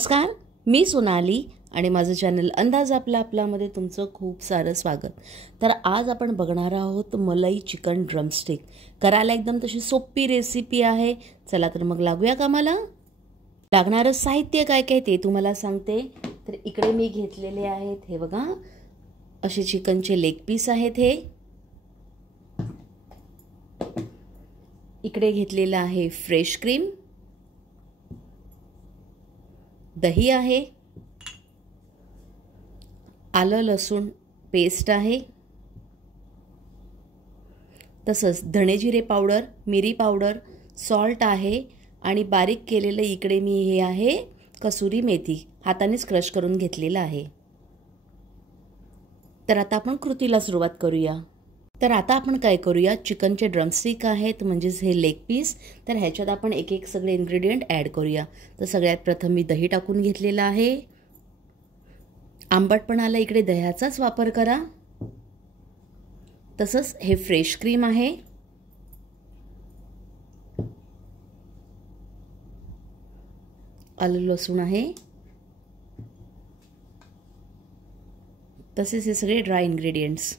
नमस्कार, मी सोनाली आणि माझं चॅनल अंदाज आपलामध्ये तुमचं खूप सारं स्वागत। तर आज आपण बघणार आहोत मलाई चिकन ड्रमस्टिक। करायला एकदम तशी सोपी रेसिपी आहे। चला तर मग लागूया कामाला। लागणारं साहित्य काय काय ते तुम्हाला सांगते। तर इकडे मी घेतलेले आहेत हे बघा, असे चिकनचे लेग पीस आहेत। हे इकडे घेतलेलं आहे फ्रेश क्रीम, दही आहे, आलं लसूण पेस्ट आहे, तसंच धणे जिरे पावडर, मिरी पावडर, सॉल्ट आहे आणि बारीक केलेलं इकडे मी हे आहे कसुरी मेथी, हातानेच क्रश करून घेतलेलं आहे। तर आता आपण कृतीला सुरुवात करूया। तर आता आपण काय करूया, चिकनचे ड्रमस्टिक आहेत म्हणजेच हे लेग पीस। तर ह्याच्यात आपण एक एक सगळे इन्ग्रेडियंट ॲड करूया। तर सगळ्यात प्रथम मी दही टाकून घेतलेलं आहे। आंबटपणाला इकडे दह्याचाच वापर करा। तसंच हे फ्रेश क्रीम आहे, आलं लसूण आहे, तसेच हे सगळे ड्राय इन्ग्रेडियंट्स।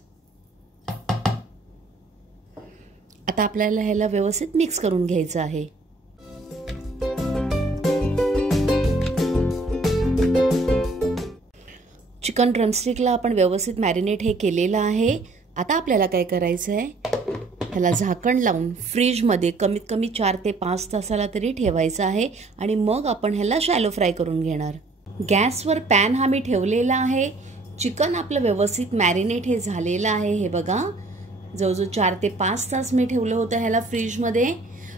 आता आपल्याला ह्याला व्यवस्थित मिक्स करून घ्यायचं आहे। चिकन ड्रमस्टिकला आपण व्यवस्थित मॅरिनेट हे केलेलं आहे। आता आपल्याला काय करायचं आहे, ह्याला झाकण लावून फ्रीजमध्ये कमीत कमी 4 ते 5 तासाला तरी ठेवायचं आहे आणि मग आपण ह्याला शॅलो फ्राय करून घेणार। गॅसवर पॅन हा मी ठेवलेला आहे। चिकन आपलं व्यवस्थित मॅरिनेट हे झालेलं आहे। हे बघा, जवळजवळ 4 ते 5 तास मी ठेवलं होतं ह्याला फ्रीजमध्ये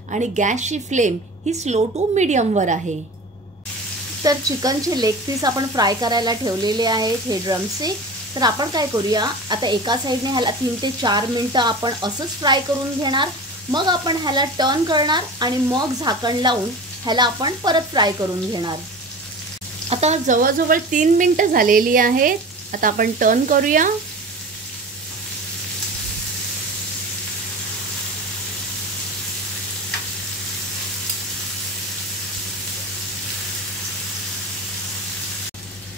आणि गॅसची फ्लेम ही स्लो टू मीडियमवर आहे। तर चिकनचे लेग पीस आपण फ्राय करायला ठेवलेले आहेत हे ड्रमस्टिक। तर आपण काय करूया, आता एका साईडने ह्याला 3 ते 4 मिनिटं आपण असंच फ्राय करून घेणार। मग आपण ह्याला टर्न करणार आणि मग झाकण लावून ह्याला आपण परत फ्राय करून घेणार। आता जवळजवळ 3 मिनिटं झालेली आहेत। आता आपण टर्न करूया।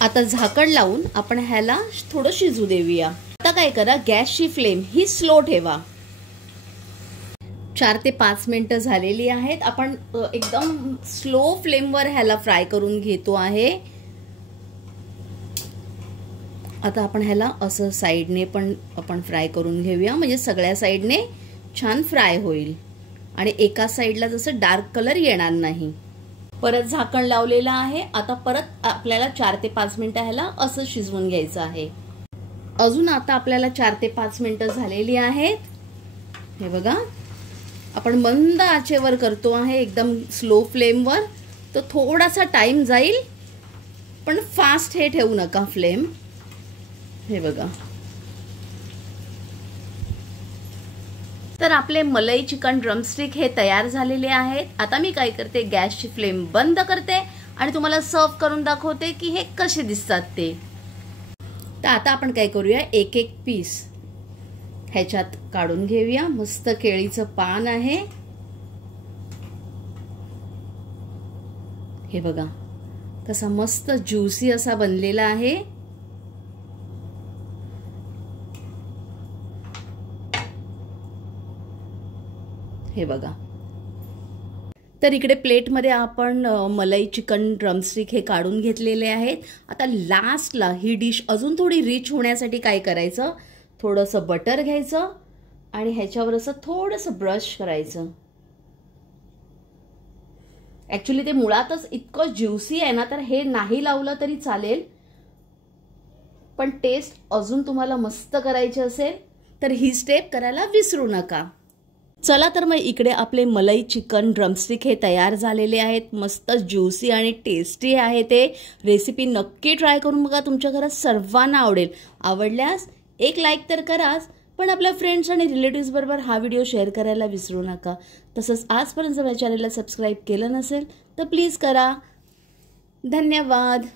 आता झाकण लावून आपण ह्याला थोडं शिजू देऊया। आता काय करा, गॅसची फ्लेम ही स्लो ठेवा। 4 ते 5 मिनिटं झालेली आहेत। आपण एकदम स्लो फ्लेमवर ह्याला फ्राय करून घेतो आहे। आता आपण ह्याला असं साइडने पण आपण फ्राय करून घेऊया, म्हणजे सगळ्या साइडने छान फ्राय होईल आणि एका साइडला जसं डार्क कलर येणार नाही। परत झाकण लावलेलं आहे। आता परत आपल्याला 4 ते 5 मिनिटं ह्याला असं शिजवून घ्यायचं आहे। अजून आता आपल्याला 4 ते 5 मिनिटं झालेली आहेत। हे बघा, आपण मंद आचेवर करतो आहे, एकदम स्लो फ्लेमवर। तो थोडासा टाइम जाईल, पण फास्ट हे ठेवू नका फ्लेम। हे बघा, तर आपले मलाई चिकन ड्रमस्टिक हे तयार झालेले आहेत। आता मी काय करते, गॅसची फ्लेम बंद करते आणि तुम्हाला सर्व करून दाखवते की हे कसे दिसतात ते। तर आता आपण काय करूया, एक एक पीस ह्याच्यात काढून घेऊया। मस्त केळीचं पान आहे, हे बघा कसा मस्त ज्युसी असा बनलेला आहे। हे बघा, तर इकडे प्लेटमध्ये आपण मलाई चिकन ड्रमस्टिक हे काढून घेतलेले आहेत। आता लास्टला ही डिश अजून थोडी रिच होण्यासाठी काय करायचं, थोडंसं बटर घ्यायचं आणि ह्याच्यावर असं थोडंसं ब्रश करायचं। ऍक्च्युली ते मुळातच इतकं ज्युसी आहे ना, तर हे नाही लावलं तरी चालेल, पण टेस्ट अजून तुम्हाला मस्त करायची असेल तर ही स्टेप करायला विसरू नका। चला तर मग इकडे आपले मलाई चिकन ड्रमस्टिक हे तयार झालेले आहेत। मस्त ज्युसी आणि टेस्टी आहे ते। रेसिपी नक्की ट्राय करून बघा, तुमच्या घरात सर्वांना आवडेल। आवडल्यास एक लाईक तर कराच, पण आपल्या फ्रेंड्स आणि रिलेटिव्स बरोबर हा व्हिडिओ शेअर करायला विसरू नका। तसंच आजपर्यंत जर माझ्या चॅनलला सबस्क्राईब केलं नसेल तर प्लीज करा। धन्यवाद।